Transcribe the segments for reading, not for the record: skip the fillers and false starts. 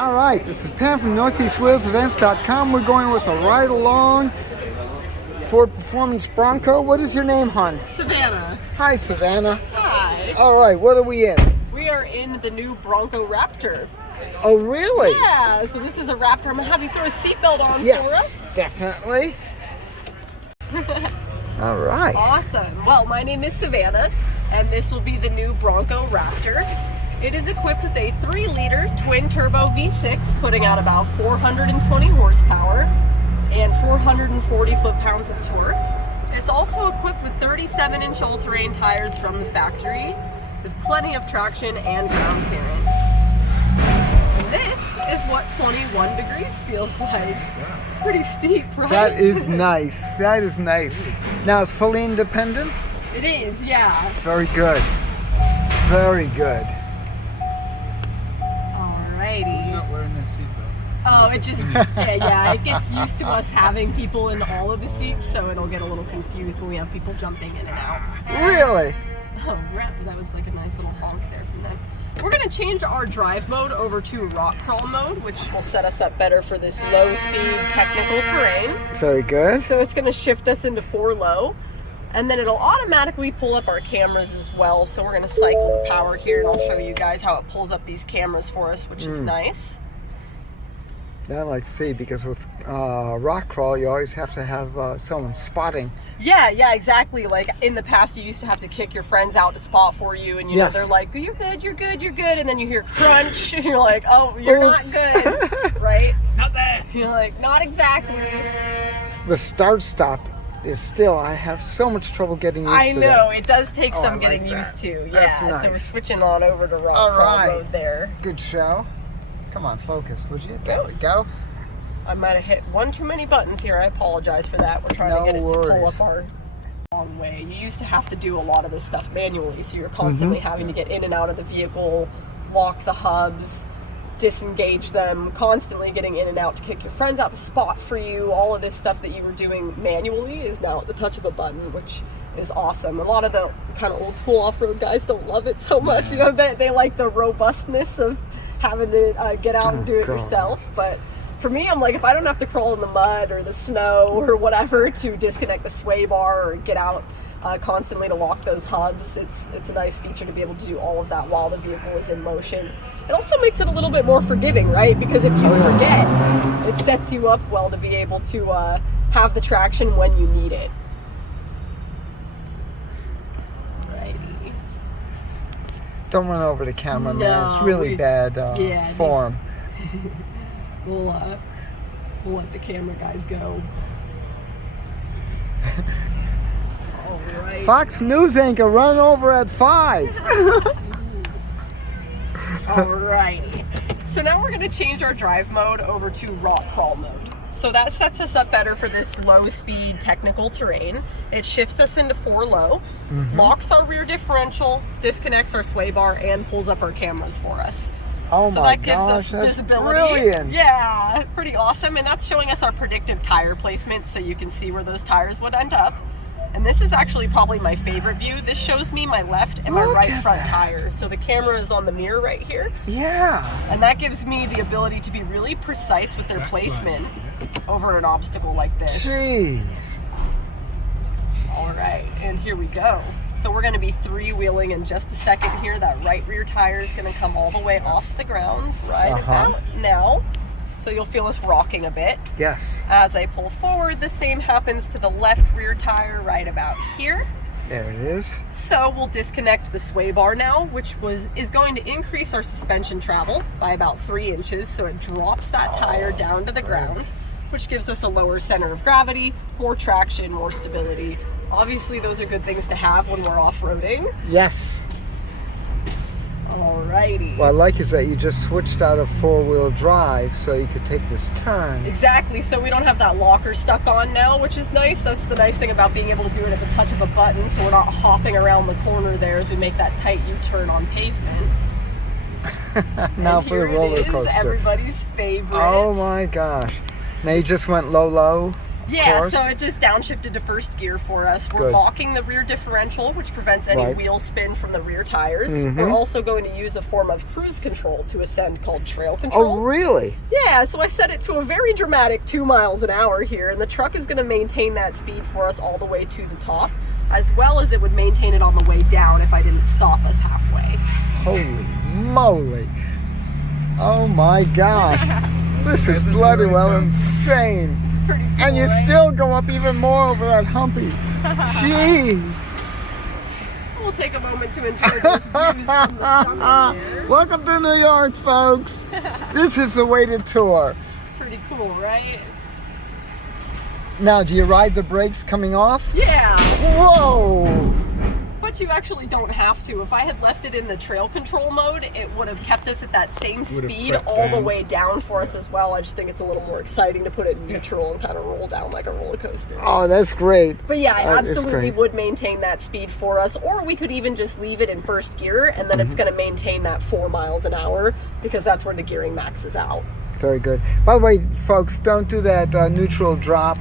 All right, this is Pam from NortheastWheelsEvents.com. We're going with a ride-along Ford Performance Bronco. What is your name, hon? Savannah. Hi, Savannah. Hi. All right, what are we in? We are in the new Bronco Raptor. Oh, really? Yeah, so this is a Raptor. I'm going to have you throw a seatbelt on for us. Yes, definitely. All right. Awesome. Well, my name is Savannah, and this will be the new Bronco Raptor. It is equipped with a 3-liter twin-turbo V6, putting out about 420 horsepower and 440 foot-pounds of torque. It's also equipped with 37-inch all-terrain tires from the factory, with plenty of traction and ground clearance. And this is what 21 degrees feels like. It's pretty steep, right? That is nice. That is nice. Now it's fully independent? It is, yeah. Very good. Very good. Alrighty. Not wearing that seatbelt. Oh, it just, yeah, it gets used to us having people in all of the seats, so it'll get a little confused when we have people jumping in and out. Really? Oh, that was like a nice little honk there from them. We're going to change our drive mode over to rock crawl mode, which will set us up better for this low-speed technical terrain. Very good. So it's going to shift us into 4 low, and then it'll automatically pull up our cameras as well. So we're going to cycle the power here, and I'll show you guys how it pulls up these cameras for us, which is nice. I like to see, because with rock crawl, you always have to have someone spotting. Yeah, exactly. Like in the past, you used to have to kick your friends out to spot for you, and you know they're like, "You're good, you're good, you're good," and then you hear crunch, and you're like, "Oh, you're Oops. not good," right? Not bad. You're like, "Not exactly." The start-stop is still, I have so much trouble getting used to I know, it does take some I getting like used that. to. Yeah, That's so we're nice. switching on over to rock All crawl right. mode there. Good show. Come on, focus, would you? There we go. I might have hit one too many buttons here. I apologize for that. We're trying to get it to pull up our long way. You used to have to do a lot of this stuff manually, so you're constantly having to get in and out of the vehicle, lock the hubs, disengage them, constantly getting in and out to kick your friends out to spot for you. All of this stuff that you were doing manually is now at the touch of a button, which is awesome. A lot of the kind of old school off-road guys don't love it so much. You know, they like the robustness of having to get out and do it yourself, but for me, I'm like, if I don't have to crawl in the mud or the snow or whatever to disconnect the sway bar or get out constantly to lock those hubs, it's a nice feature to be able to do all of that while the vehicle is in motion. It also makes it a little bit more forgiving, right? Because if you forget, it sets you up well to be able to have the traction when you need it. Alrighty. Don't run over the camera, man. It's No, really bad form. We'll let the camera guys go. All right. Fox News anchor run over at 5. Alrighty. So now we're going to change our drive mode over to rock crawl mode. So that sets us up better for this low-speed technical terrain. It shifts us into 4 low, locks our rear differential, disconnects our sway bar, and pulls up our cameras for us. Oh So my that gives gosh, us that's visibility. brilliant. Yeah, pretty awesome. And that's showing us our predictive tire placement, so you can see where those tires would end up. And this is actually probably my favorite view. This shows me my left and my Look right at front that. tires. So the camera is on the mirror right here. Yeah. And that gives me the ability to be really precise with their placement over an obstacle like this. Jeez. All right, and here we go. So we're going to be 3-wheeling in just a second here. That right rear tire is going to come all the way off the ground right about now. So you'll feel us rocking a bit. Yes. As I pull forward, the same happens to the left rear tire right about here. There it is. So we'll disconnect the sway bar now, which is going to increase our suspension travel by about 3 inches. So it drops that tire down to the ground, which gives us a lower center of gravity, more traction, more stability. Obviously, those are good things to have when we're off-roading. Yes. Alrighty. What I like is that you just switched out of 4-wheel drive so you could take this turn. Exactly, so we don't have that locker stuck on now, which is nice. That's the nice thing about being able to do it at the touch of a button, so we're not hopping around the corner there as we make that tight U-turn on pavement. Now And for the here roller it is, coaster. everybody's favorite. Oh my gosh. Now you just went low. Yeah, course. so it just downshifted to first gear for us. We're Good. locking the rear differential, which prevents any Right. wheel spin from the rear tires. We're also going to use a form of cruise control to ascend called trail control. Oh, really? Yeah, so I set it to a very dramatic 2 miles an hour here, and the truck is going to maintain that speed for us all the way to the top, as well as it would maintain it on the way down if I didn't stop us halfway. Holy moly. Oh my gosh. This is bloody well insane. Pretty cool, And you right? still go up even more over that humpy. Jeez. We'll take a moment to enjoy those views from the summit here. Welcome to New York, folks. This is the weighted tour. Pretty cool, right? Now, do you ride the brakes coming off? Yeah. Whoa! But you actually don't have to. If I had left it in the trail control mode, it would have kept us at that same speed crept all the down. way down for us as well. I just think it's a little more exciting to put it in neutral and kind of roll down like a roller coaster. Oh, that's great. But yeah, it That is absolutely great. would maintain that speed for us. Or we could even just leave it in first gear and then it's going to maintain that 4 miles an hour because that's where the gearing maxes out. Very good. By the way, folks, don't do that neutral drop.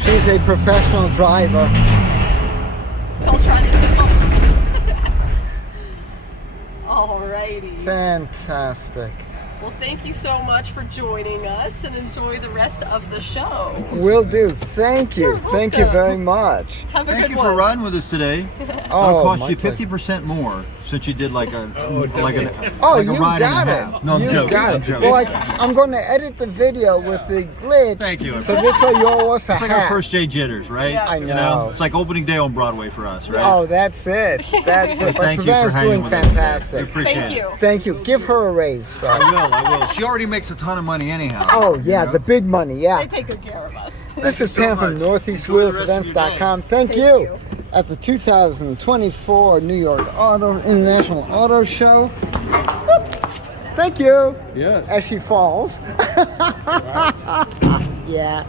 She's a professional driver. Don't try this at home. Alrighty. Fantastic. Well, thank you so much for joining us and enjoy the rest of the show. Will do. Thank you. You're Thank you welcome. very much. Have a Thank good you one. for riding with us today. Oh, It'll cost my you pleasure. 50% more since you did like a Oh, like a you ride got and a it. half. No, I'm You joking. got I'm it. joking. Well, I'm going to edit the video with the glitch. Thank you. So this way you owe us a It's like hat. our first day jitters, right? Yeah. I You know. it's like opening day on Broadway for us, right? Oh, that's it. That's it. But Thank you for Savannah's hanging doing with us today. We fantastic. appreciate Thank it. you. Thank you. Give her a raise. I will. She already makes a ton of money anyhow. Oh, you yeah, know? the big money, They yeah. take good care of us. This is so Pam from much. Enjoy the rest of your NortheastWheelsEvents.com. Thank Thank you. you. At the 2024 New York International Auto Show. Thank you. Yes. As she falls. Yeah.